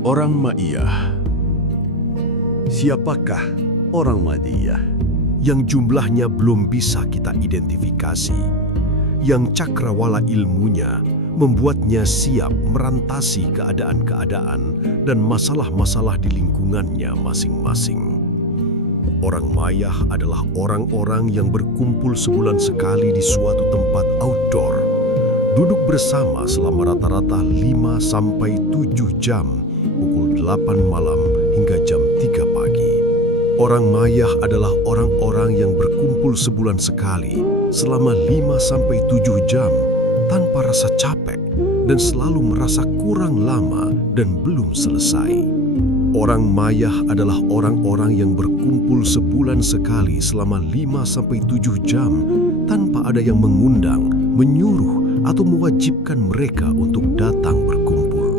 Orang Ma'iyah. Siapakah orang Ma'iyah yang jumlahnya belum bisa kita identifikasi, yang cakrawala ilmunya membuatnya siap merantasi keadaan-keadaan dan masalah-masalah di lingkungannya masing-masing? Orang Ma'iyah adalah orang-orang yang berkumpul sebulan sekali di suatu tempat outdoor, duduk bersama selama rata-rata 5 sampai 7 jam, pukul 8 malam hingga jam 3 pagi. Orang Ma'iyah adalah orang-orang yang berkumpul sebulan sekali selama 5 sampai 7 jam tanpa rasa capek dan selalu merasa kurang lama dan belum selesai. Orang Ma'iyah adalah orang-orang yang berkumpul sebulan sekali selama 5 sampai 7 jam tanpa ada yang mengundang, menyuruh atau mewajibkan mereka untuk datang berkumpul.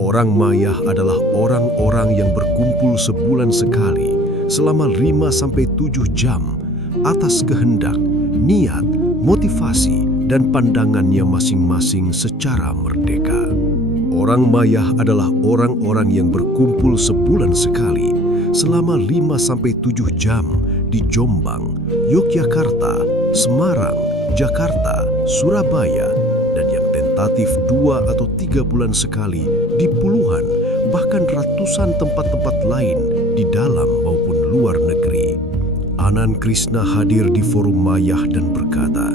Orang Ma'iyah adalah orang-orang yang berkumpul sebulan sekali selama 5 sampai 7 jam atas kehendak, niat, motivasi, dan pandangannya masing-masing secara merdeka. Orang Ma'iyah adalah orang-orang yang berkumpul sebulan sekali selama 5 sampai 7 jam di Jombang, Yogyakarta, Semarang, Jakarta, Surabaya, dan yang tentatif 2 atau 3 bulan sekali di puluhan bahkan ratusan tempat-tempat lain di dalam maupun luar negeri. Anand Krishna hadir di forum Ma'iyah dan berkata,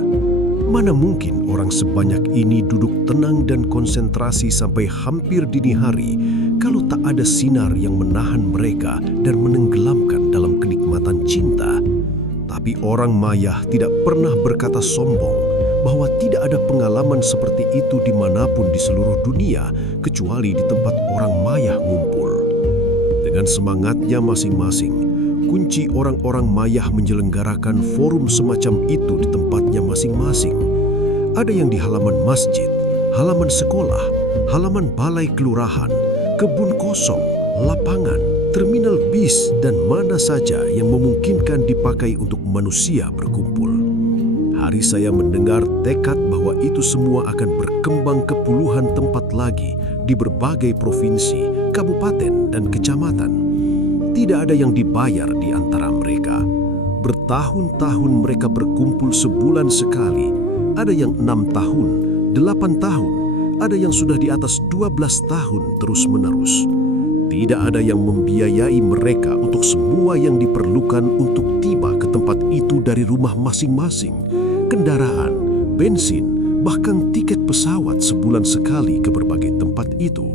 "Mana mungkin orang sebanyak ini duduk tenang dan konsentrasi sampai hampir dini hari kalau tak ada sinar yang menahan mereka dan menenggelamkan dalam kenikmatan cinta." Tapi orang Ma'iyah tidak pernah berkata sombong bahwa tidak ada pengalaman seperti itu dimanapun di seluruh dunia kecuali di tempat orang Ma'iyah ngumpul. Dengan semangatnya masing-masing, kunci orang-orang Ma'iyah menyelenggarakan forum semacam itu di tempatnya masing-masing. Ada yang di halaman masjid, halaman sekolah, halaman balai kelurahan, kebun kosong, lapangan, terminal bis, dan mana saja yang memungkinkan dipakai untuk manusia berkumpul. Hari saya mendengar tekad bahwa itu semua akan berkembang ke puluhan tempat lagi di berbagai provinsi, kabupaten, dan kecamatan. Tidak ada yang dibayar di antara mereka. Bertahun-tahun mereka berkumpul sebulan sekali. Ada yang 6 tahun, 8 tahun, ada yang sudah di atas 12 tahun terus-menerus. Tidak ada yang membiayai mereka untuk semua yang diperlukan untuk tiba ke tempat itu dari rumah masing-masing. Kendaraan, bensin, bahkan tiket pesawat sebulan sekali ke berbagai tempat itu.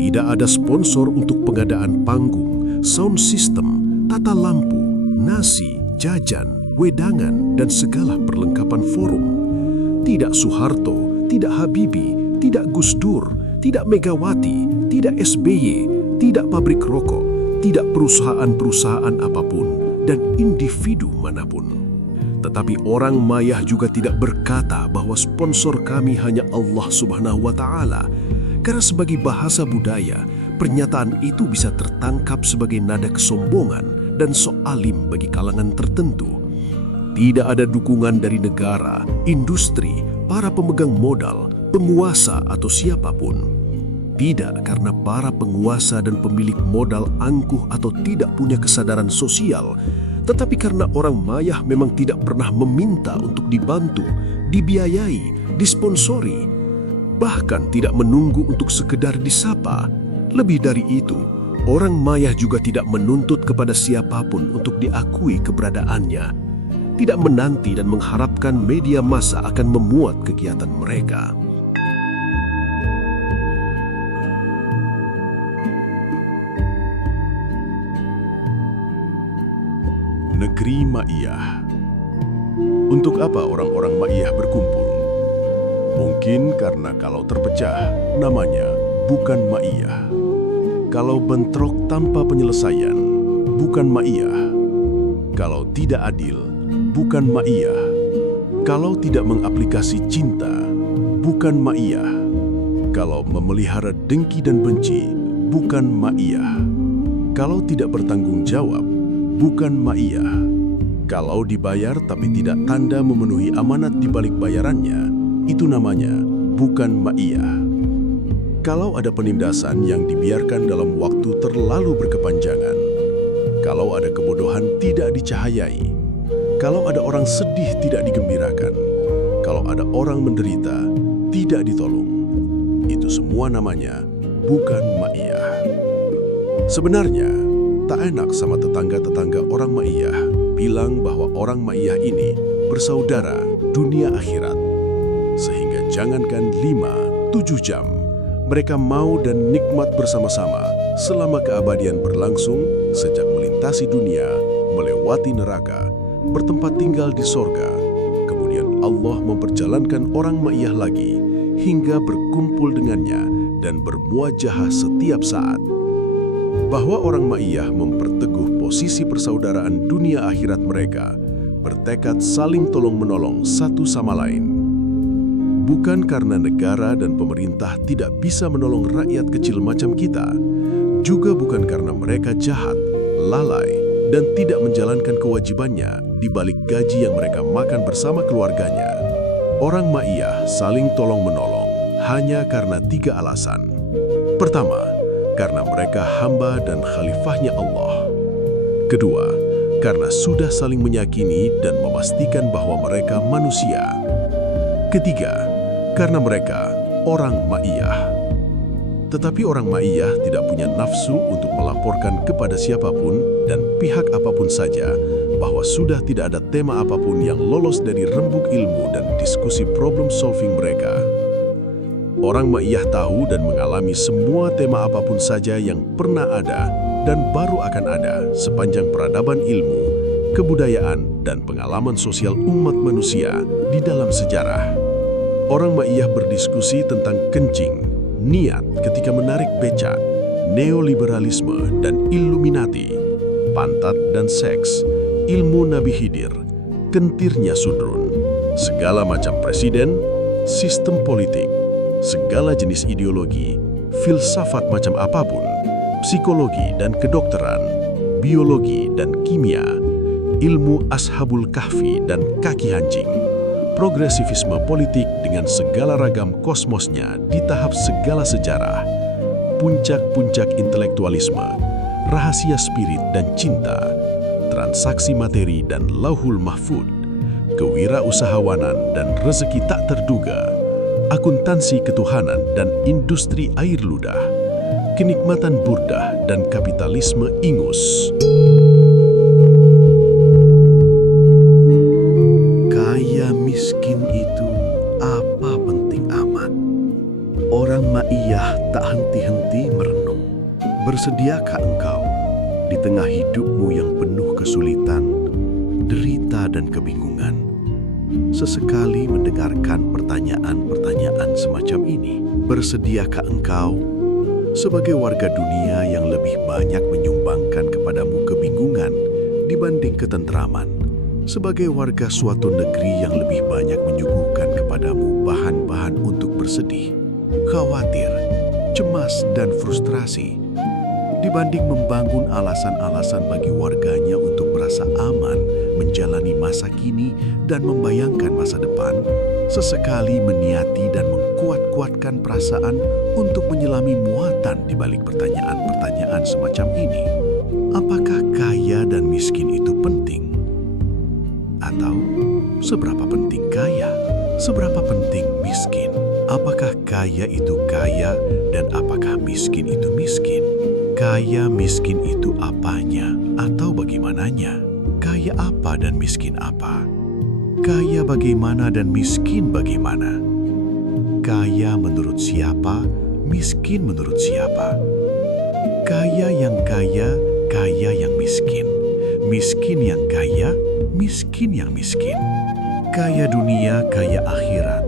Tidak ada sponsor untuk pengadaan panggung, sound system, tata lampu, nasi, jajan, wedangan, dan segala perlengkapan forum. Tidak Soeharto, tidak Habibie, tidak Gus Dur, tidak Megawati, tidak SBY, tidak pabrik rokok, tidak perusahaan-perusahaan apapun, dan individu manapun. Tetapi orang Ma'iyah juga tidak berkata bahwa sponsor kami hanya Allah Subhanahu wa Ta'ala, karena sebagai bahasa budaya, pernyataan itu bisa tertangkap sebagai nada kesombongan dan sok alim bagi kalangan tertentu. Tidak ada dukungan dari negara, industri, para pemegang modal, penguasa, atau siapapun. Tidak karena para penguasa dan pemilik modal angkuh atau tidak punya kesadaran sosial, tetapi karena orang Ma'iyah memang tidak pernah meminta untuk dibantu, dibiayai, disponsori, bahkan tidak menunggu untuk sekedar disapa. Lebih dari itu, orang Ma'iyah juga tidak menuntut kepada siapapun untuk diakui keberadaannya, tidak menanti dan mengharapkan media massa akan memuat kegiatan mereka. Negeri Ma'iyah. Untuk apa orang-orang Ma'iyah berkumpul? Mungkin karena kalau terpecah, namanya bukan Ma'iyah. Kalau bentrok tanpa penyelesaian, bukan Ma'iyah. Kalau tidak adil, bukan Ma'iyah. Kalau tidak mengaplikasi cinta, bukan Ma'iyah. Kalau memelihara dengki dan benci, bukan Ma'iyah. Kalau tidak bertanggung jawab, bukan Ma'iyah. Kalau dibayar tapi tidak tanda memenuhi amanat di balik bayarannya, itu namanya bukan Ma'iyah. Kalau ada penindasan yang dibiarkan dalam waktu terlalu berkepanjangan, kalau ada kebodohan tidak dicahayai, kalau ada orang sedih tidak digembirakan, kalau ada orang menderita tidak ditolong, itu semua namanya bukan ma'iyah. Sebenarnya, tak enak sama tetangga-tetangga orang ma'iyah bilang bahwa orang ma'iyah ini bersaudara dunia akhirat. Sehingga jangankan 5-7 jam, mereka mau dan nikmat bersama-sama selama keabadian berlangsung sejak melintasi dunia, melewati neraka, bertempat tinggal di sorga. Kemudian Allah memperjalankan orang ma'iyah lagi hingga berkumpul dengannya dan bermuajahah setiap saat. Bahwa orang ma'iyah memperteguh posisi persaudaraan dunia akhirat mereka, bertekad saling tolong-menolong satu sama lain. Bukan karena negara dan pemerintah tidak bisa menolong rakyat kecil macam kita, juga bukan karena mereka jahat, lalai, dan tidak menjalankan kewajibannya di balik gaji yang mereka makan bersama keluarganya. Orang ma'iyah saling tolong-menolong hanya karena 3 alasan. Pertama, karena mereka hamba dan khalifahnya Allah. Kedua, karena sudah saling meyakini dan memastikan bahwa mereka manusia. Ketiga, karena mereka orang ma'iyah. Tetapi orang ma'iyah tidak punya nafsu untuk melaporkan kepada siapapun dan pihak apapun saja bahwa sudah tidak ada tema apapun yang lolos dari rembuk ilmu dan diskusi problem solving mereka. Orang ma'iyah tahu dan mengalami semua tema apapun saja yang pernah ada dan baru akan ada sepanjang peradaban ilmu, kebudayaan, dan pengalaman sosial umat manusia di dalam sejarah. Orang ma'iyah berdiskusi tentang kencing, niat ketika menarik becak, neoliberalisme dan Illuminati, pantat dan seks, ilmu Nabi Khidir, kentirnya sudrun, segala macam presiden, sistem politik, segala jenis ideologi, filsafat macam apapun, psikologi dan kedokteran, biologi dan kimia, ilmu Ashabul Kahfi dan kaki hancing, progresivisme politik dengan segala ragam kosmosnya di tahap segala sejarah, puncak-puncak intelektualisme, rahasia spirit dan cinta, transaksi materi dan lauhul mahfud, kewirausahawanan dan rezeki tak terduga, akuntansi ketuhanan dan industri air ludah, kenikmatan burdah dan kapitalisme ingus. Kaya miskin itu apa penting amat? Orang ma'iyah tak henti-henti merenung. Bersediakah engkau di tengah hidupmu yang penuh kesulitan, derita dan kebingungan, sesekali mendengarkan pertanyaan-pertanyaan semacam ini? Bersediakah engkau sebagai warga dunia yang lebih banyak menyumbangkan kepadamu kebingungan dibanding ketentraman, sebagai warga suatu negeri yang lebih banyak menyuguhkan kepadamu bahan-bahan untuk bersedih, khawatir, cemas dan frustrasi, dibanding membangun alasan-alasan bagi warganya untuk merasa aman menjalani masa kini dan membayangkan masa depan, sesekali meniati dan mengkuat-kuatkan perasaan untuk menyelami muatan di balik pertanyaan-pertanyaan semacam ini. Apakah kaya dan miskin itu penting? Atau seberapa penting kaya? Seberapa penting miskin? Apakah kaya itu kaya dan apakah miskin itu miskin? Kaya miskin itu apanya atau bagaimananya? Kaya apa dan miskin apa? Kaya bagaimana dan miskin bagaimana? Kaya menurut siapa, miskin menurut siapa? Kaya yang kaya, kaya yang miskin. Miskin yang kaya, miskin yang miskin. Kaya dunia, kaya akhirat.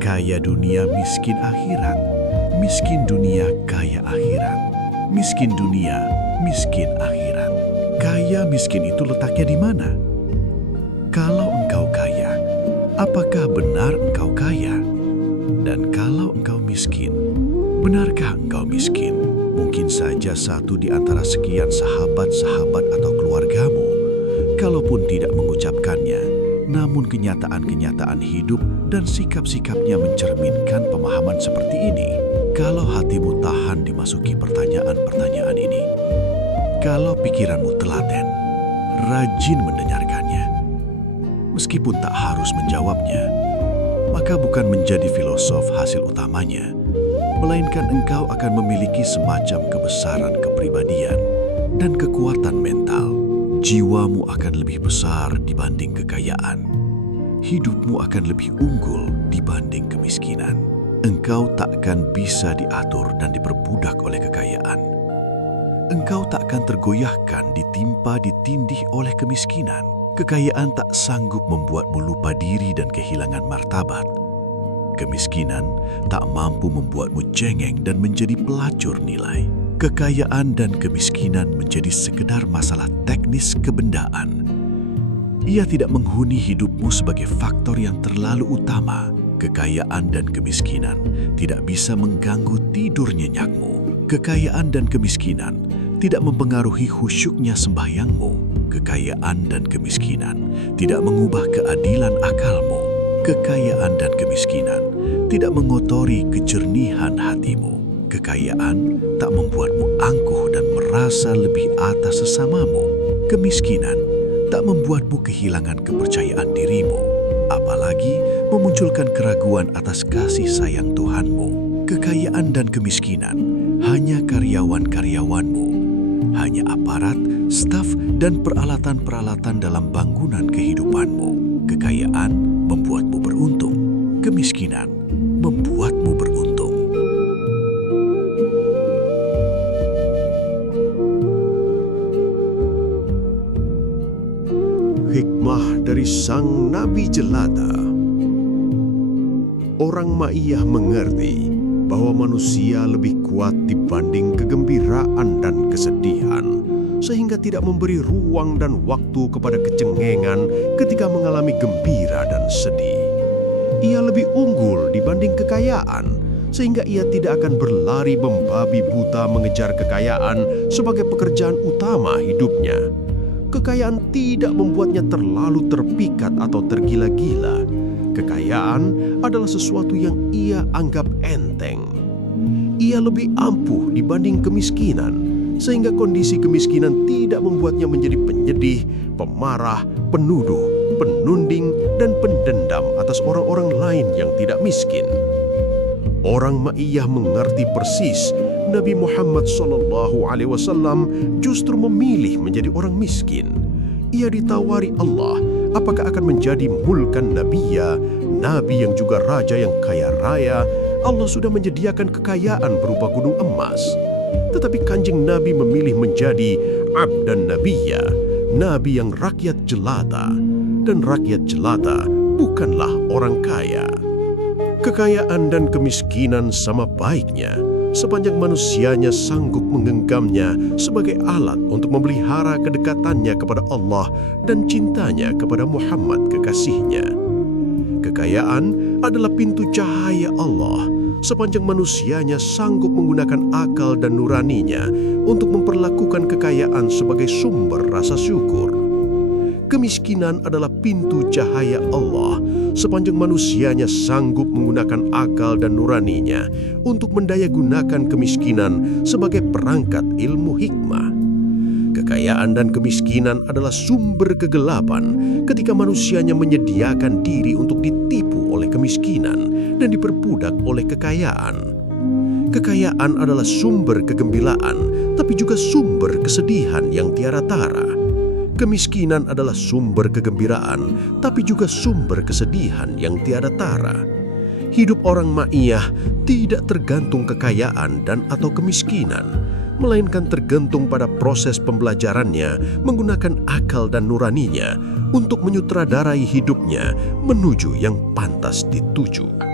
Kaya dunia, miskin akhirat. Miskin dunia, kaya akhirat. Miskin dunia, miskin akhirat. Kaya miskin itu letaknya di mana? Kalau engkau kaya, apakah benar engkau kaya? Dan kalau engkau miskin, benarkah engkau miskin? Mungkin saja satu di antara sekian sahabat-sahabat atau keluargamu, kalaupun tidak mengucapkannya, namun kenyataan-kenyataan hidup dan sikap-sikapnya mencerminkan pemahaman seperti ini. Kalau hatimu tahan dimasuki pertanyaan-pertanyaan ini, kalau pikiranmu telaten, rajin mendengarkannya, meskipun tak harus menjawabnya, maka bukan menjadi filosof hasil utamanya, melainkan engkau akan memiliki semacam kebesaran kepribadian dan kekuatan mental. Jiwamu akan lebih besar dibanding kekayaan. Hidupmu akan lebih unggul dibanding kemiskinan. Engkau takkan bisa diatur dan diperbudak oleh kekayaan. Engkau takkan tergoyahkan, ditimpa, ditindih oleh kemiskinan. Kekayaan tak sanggup membuatmu lupa diri dan kehilangan martabat. Kemiskinan tak mampu membuatmu cengeng dan menjadi pelacur nilai. Kekayaan dan kemiskinan menjadi sekedar masalah teknis kebendaan. Ia tidak menghuni hidupmu sebagai faktor yang terlalu utama. Kekayaan dan kemiskinan tidak bisa mengganggu tidur nyenyakmu. Kekayaan dan kemiskinan tidak mempengaruhi khusyuknya sembahyangmu. Kekayaan dan kemiskinan tidak mengubah keadilan akalmu. Kekayaan dan kemiskinan tidak mengotori kejernihan hatimu. Kekayaan tak membuatmu angkuh dan merasa lebih atas sesamamu. Kemiskinan tak membuatmu kehilangan kepercayaan dirimu, apalagi memunculkan keraguan atas kasih sayang Tuhanmu. Kekayaan dan kemiskinan hanya karyawan-karyawanmu, hanya aparat, staf, dan peralatan-peralatan dalam bangunan kehidupanmu. Kekayaan membuatmu beruntung, kemiskinan membuatmu beruntung. Hikmah dari sang Nabi Jelata. Orang Ma'iyah mengerti bahwa manusia lebih kuat dibanding kegembiraan dan kesedihan, sehingga tidak memberi ruang dan waktu kepada kecengengan ketika mengalami gembira dan sedih. Ia lebih unggul dibanding kekayaan, sehingga ia tidak akan berlari membabi buta mengejar kekayaan sebagai pekerjaan utama hidupnya. Kekayaan tidak membuatnya terlalu terpikat atau tergila-gila. Kekayaan adalah sesuatu yang ia anggap enteng. Ia lebih ampuh dibanding kemiskinan, sehingga kondisi kemiskinan tidak membuatnya menjadi penyedih, pemarah, penuduh, penunding, dan pendendam atas orang-orang lain yang tidak miskin. Orang Ma'iyah mengerti persis Nabi Muhammad SAW justru memilih menjadi orang miskin. Ia ditawari Allah apakah akan menjadi mulkan Nabiya, Nabi yang juga raja yang kaya raya. Allah sudah menyediakan kekayaan berupa gunung emas. Tetapi Kanjeng Nabi memilih menjadi abdan Nabiya, Nabi yang rakyat jelata. Dan rakyat jelata bukanlah orang kaya. Kekayaan dan kemiskinan sama baiknya sepanjang manusianya sanggup menggenggamnya sebagai alat untuk memelihara kedekatannya kepada Allah dan cintanya kepada Muhammad kekasihnya. Kekayaan adalah pintu cahaya Allah sepanjang manusianya sanggup menggunakan akal dan nuraninya untuk memperlakukan kekayaan sebagai sumber rasa syukur. Kemiskinan adalah pintu cahaya Allah sepanjang manusianya sanggup menggunakan akal dan nuraninya untuk mendayagunakan kemiskinan sebagai perangkat ilmu hikmah. Kekayaan dan kemiskinan adalah sumber kegelapan ketika manusianya menyediakan diri untuk ditipu oleh kemiskinan dan diperbudak oleh kekayaan. Kekayaan adalah sumber kegembiraan, tapi juga sumber kesedihan yang tiada tara. Kemiskinan adalah sumber kegembiraan, tapi juga sumber kesedihan yang tiada tara. Hidup orang Ma'iyah tidak tergantung kekayaan dan atau kemiskinan, melainkan tergantung pada proses pembelajarannya menggunakan akal dan nuraninya untuk menyutradarai hidupnya menuju yang pantas dituju.